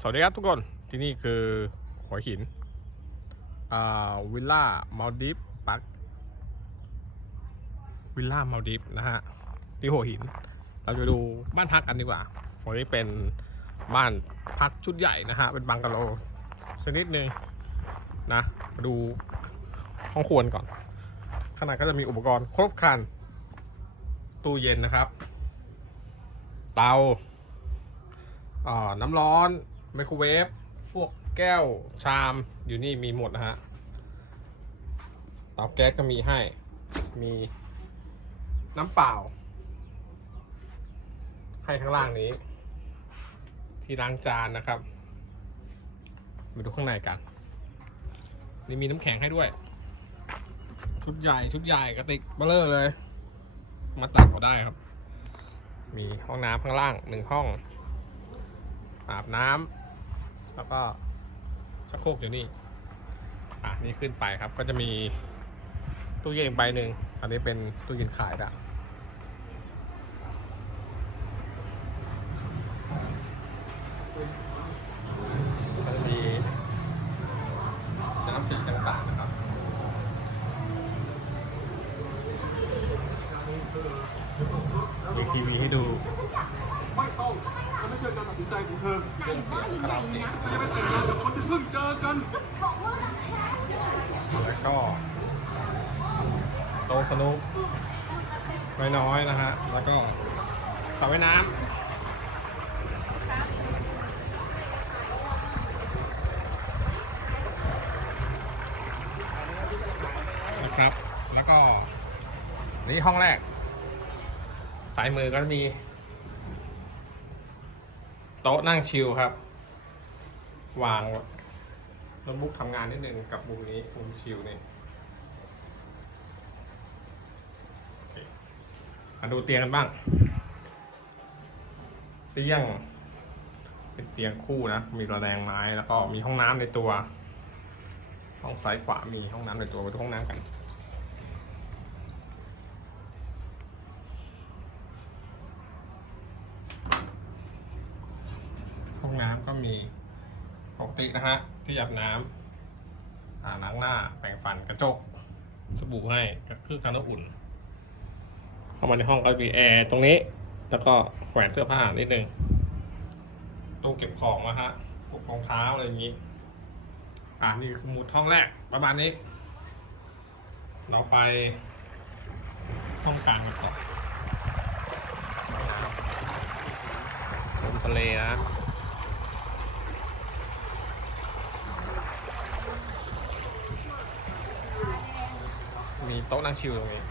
สวัสดีครับทุกคน ที่นี่คือหัวหินวิลล่ามาลดิฟปักวิลล่ามาลดิฟนะฮะ ที่หัวหิน เราจะดูบ้านพักกันดีกว่าวันนี้เป็นบ้านพักชุดใหญ่นะฮะ เป็นบังกะโลชนิดหนึ่งนะมาดูห้องครัวก่อน ข้างในก็จะมีอุปกรณ์ครบครัน ตู้เย็นนะครับ เตาน้ำร้อน ไมโครเวฟพวกแก้วชามอยู่นี่มีหมดนะฮะเตาแก๊สก็มีให้ มีน้ำเปล่า ให้ข้างล่างนี้ ที่ล้างจานนะครับมาดูข้างในกัน นี่มีน้ำแข็งให้ด้วย ชุดใหญ่ชุดใหญ่กระติกเบลเลอร์เลย มาตักเอาได้ครับ มีห้องน้ำข้างล่างหนึ่งห้องอาบน้ำ แล้วก็ชักโครกอยู่นี่ อะนี่ขึ้นไปครับ ก็จะมีตู้เย็นใบหนึ่งอันนี้เป็นตู้เย็นขายละก็จะมีน้ำสีต่างๆนะครับ มีทีวีให้ดู ไม่ต้องมันไม่ใช่การตัด สินใจของเธอไหนว่าอย่างไรนะจะไปแต่งงานกับคนที่เพิ่งเจอกันบอกว่ารักแท้แล้วก็โต๊ะสนุกน้อยๆนะฮะ แล้วก็สระว่ายน้ำนะครับ แล้วก็ นี่ห้องแรก สายมือก็จะมี โต๊ะนั่งชิลครับ วางโน้ตบุ๊กทำงานนิดนึงกับมุมนี้มุมชิลนี่มาดูเตียงกันบ้าง เตียง เป็นเตียงคู่นะ มีระแนงไม้แล้วก็มีห้องน้ำในตัว ห้องซ้ายขวามีห้องน้ำในตัวไปดูห้องน้ำกัน ห้องน้ำก็มีปกตินะฮะ ที่อาบน้ำอ่างล้างหน้า แปรงฟันกระจก สบู่ให้ก็คือการน้ำอุ่น เข้ามาในห้องก็มีแอร์ตรงนี้ แล้วก็แขวนเสื้อผ้านิดนึงตู้เก็บของนะฮะพวกรองเท้าอะไรอย่างนี้ อ่านี่คือหมุดห้องแรกประมาณนี้ เราไปห้องกลางกันต่อลมทะเลนะ มี โต๊ะนั่งชิลตรงนี้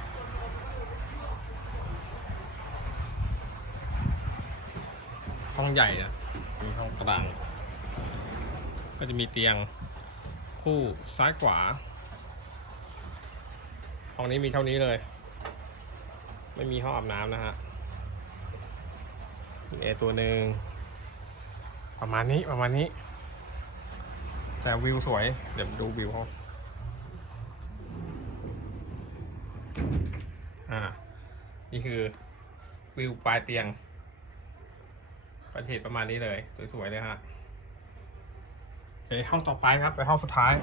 ห้องใหญ่นะมีห้องกลาง ก็จะมีเตียงคู่ซ้ายขวา ห้องนี้มีเท่านี้เลย ไม่มีห้องอาบน้ำนะฮะมีแอร์ตัวหนึ่งประมาณนี้ประมาณนี้ แต่วิวสวย เดี๋ยวดูวิวห้อง อ่า นี่คือวิวปลายเตียง ประเทศประมาณนี้เลย สวยๆเลยฮะโอเคห้องต่อไปครับ ไปห้องสุดท้าย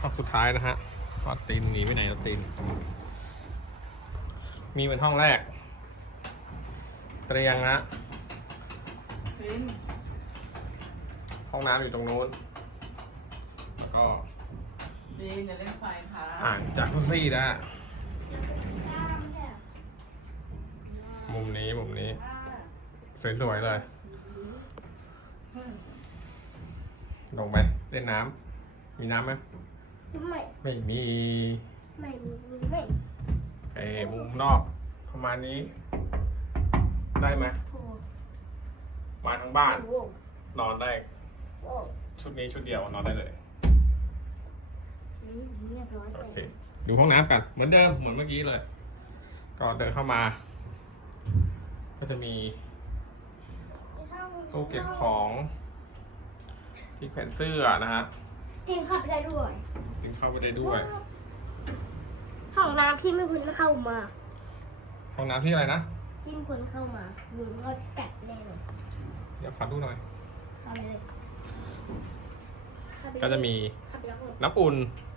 ห้องสุดท้ายนะฮะพอตีนหนีไปไหนแล้วตีนมีเป็นห้องแรก เตียงนะฟินห้องน้ำอยู่ตรงนู้นแล้ว ก็ฟินจะเล่นไฟค่ะอ่างจากุซี่นะฮะมุมนี้มุมนี้ สวยๆเลย ลงไปเล่นน้ำมีน้ำไหมไม่ไม่มีไม่มีไม่เอ้มุมนอกประมาณนี้ ได้ไหมโอ้มาทั้งบ้านโหนอนได้โอ้ชุดนี้ชุดเดียวนอนได้เลย เรียบร้อยโอเค ดูห้องน้ำกันเหมือนเดิมเหมือนเมื่อกี้เลย ก็เดินเข้ามา ก็จะมีตู้เก็บของ ที่แขวนเสื้อนะฮะเตียงเข้าไปได้ด้วยถึงเข้าไปได้ด้วย ห้องน้ำที่ไม่คุณเข้ามาห้ห้องน้ำที่อะไรนะยิ่งคนเข้ามาลุงก็จัดแน่เลยเดี๋ยวขอดูหน่อย เข้าไปเลยเข้าไปเลยก็จะมีเข้าไปแล้วก็น้ำอุ่นเอ่อ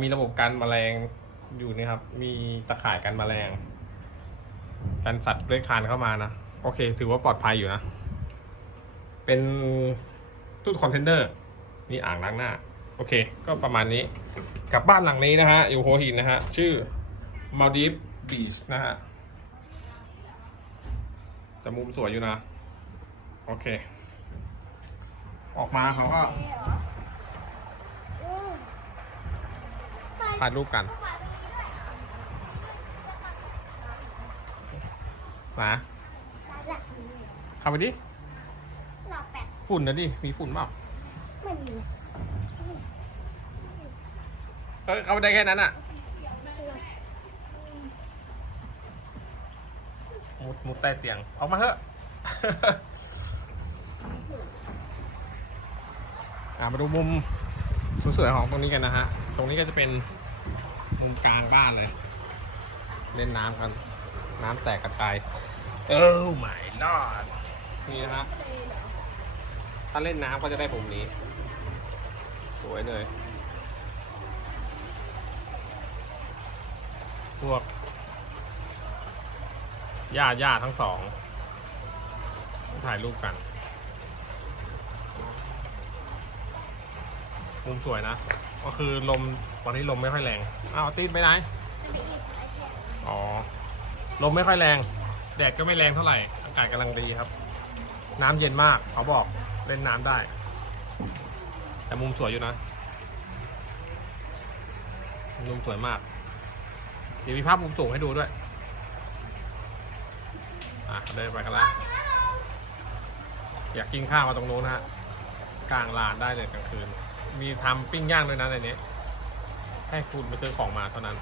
มีระบบการแมลงอยู่นี่ครับ มีตะข่ายกันแมลง กันสัตว์เลื้อยคลานเข้ามานะ โอเค ถือว่าปลอดภัยอยู่นะ เป็นตู้คอนเทนเนอร์มีอ่างล้างหน้า โอเค ก็ประมาณนี้กับบ้านหลังนี้นะฮะ อยู่หัวหินนะฮะ ชื่อ Maldives Beach นะฮะแต่มุมสวยอยู่นะ โอเค ออกมาเขาก็ อืม ถ่ายรูปกันมาหลักนี้เข้าไปดิหลักแปดฝุ่นนะดิ มีฝุ่นเปล่าไม่มีเออเข้าไปได้แค่นั้นอะมุดมุดใต้เตียง ออกมาเถอะอ่ามาดูมุมสวยๆของตรงนี้กันนะฮะ ตรงนี้ก็จะเป็น มุมกลางบ้านเลย เล่นน้ำกัน น้ำแตกกระจาย เออไม่รอดนี่นะฮะถ้าเล่นน้ำก็จะได้มุมนี้ สวยเลยพวกญาติญาติทั้งสอง ถ่ายรูปกันมุมสวยนะ ก็คือลมตอนนี้ลมไม่ค่อยแรงอ้าวตีนไปไหนไปอีกไอ้แค่อ๋อลมไม่ค่อยแรง แดดก็ไม่แรงเท่าไหร่ อากาศกำลังดีครับ น้ำเย็นมากเขาบอกเล่นน้ำได้ แต่มุมสวยอยู่นะ มุมสวยมาก เดี๋ยวมีภาพมุมสูงให้ดูด้วย อะเดินไปกันแล้วอยากกินข้าวมาตรงนู้นนะฮะ กลางลานได้เลยกลางคืน มีทำปิ้งย่างด้วยนะในนี้ ให้คุณไปซื้อของมาเท่านั้น